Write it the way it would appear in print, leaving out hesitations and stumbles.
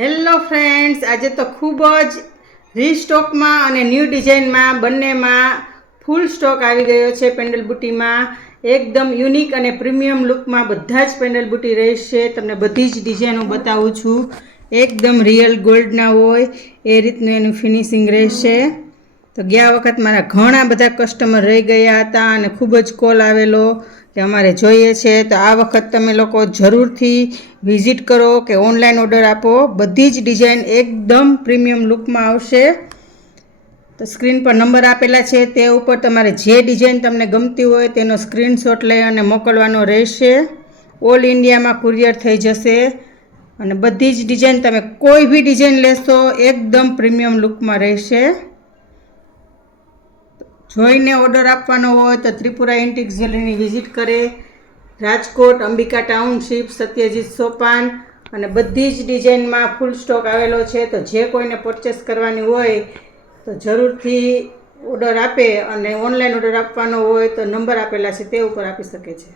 Hello friends, આજે તો ખૂબ જ રીસ્ટોકમાં અને ન્યૂ ડિઝાઇનમાં બંનેમાં ફૂલ સ્ટોક આવી ગયો છે. પેન્ડલ બુટીમાં એકદમ યુનિક અને પ્રીમિયમ લુકમાં બધા જ પેન્ડલ બુટી રહેશે. તમને બધી જ ડિઝાઇન હું બતાવું છું. એકદમ રિયલ ગોલ્ડના હોય એ રીતનું એનું ફિનિશિંગ રહેશે. તો ગયા વખત મારા ઘણા બધા કસ્ટમર રહી ગયા હતા અને ખૂબ જ કોલ આવેલો કે અમારે જોઈએ છે. તો આ વખત તમે લોકો જરૂરથી વિઝિટ કરો કે ઓનલાઈન ઓર્ડર આપો. બધી જ ડિઝાઇન એકદમ પ્રીમિયમ લુકમાં આવશે. તો સ્ક્રીન પર નંબર આપેલા છે તે ઉપર તમારે જે ડિઝાઇન તમને ગમતી હોય તેનો સ્ક્રીનશોટ લઈ અને મોકલવાનો રહેશે. ઓલ ઇન્ડિયામાં કુરિયર થઈ જશે અને બધી જ ડિઝાઇન તમે કોઈ બી ડિઝાઇન લેશો એકદમ પ્રીમિયમ લુકમાં રહેશે. જોઈને ઓર્ડર આપવાનો હોય તો ત્રિપુરા એન્ટિક જ્વેલરીની વિઝિટ કરે. રાજકોટ અંબિકા ટાઉનશીપ સત્યજીત સોપાન અને બધી જ ડિઝાઇનમાં ફૂલ સ્ટોક આવેલો છે. તો જે કોઈને પરચેસ કરવાની હોય તો જરૂરથી ઓર્ડર આપે અને ઓનલાઈન ઓર્ડર આપવાનો હોય તો નંબર આપેલા છે તે ઉપર આપી શકે છે.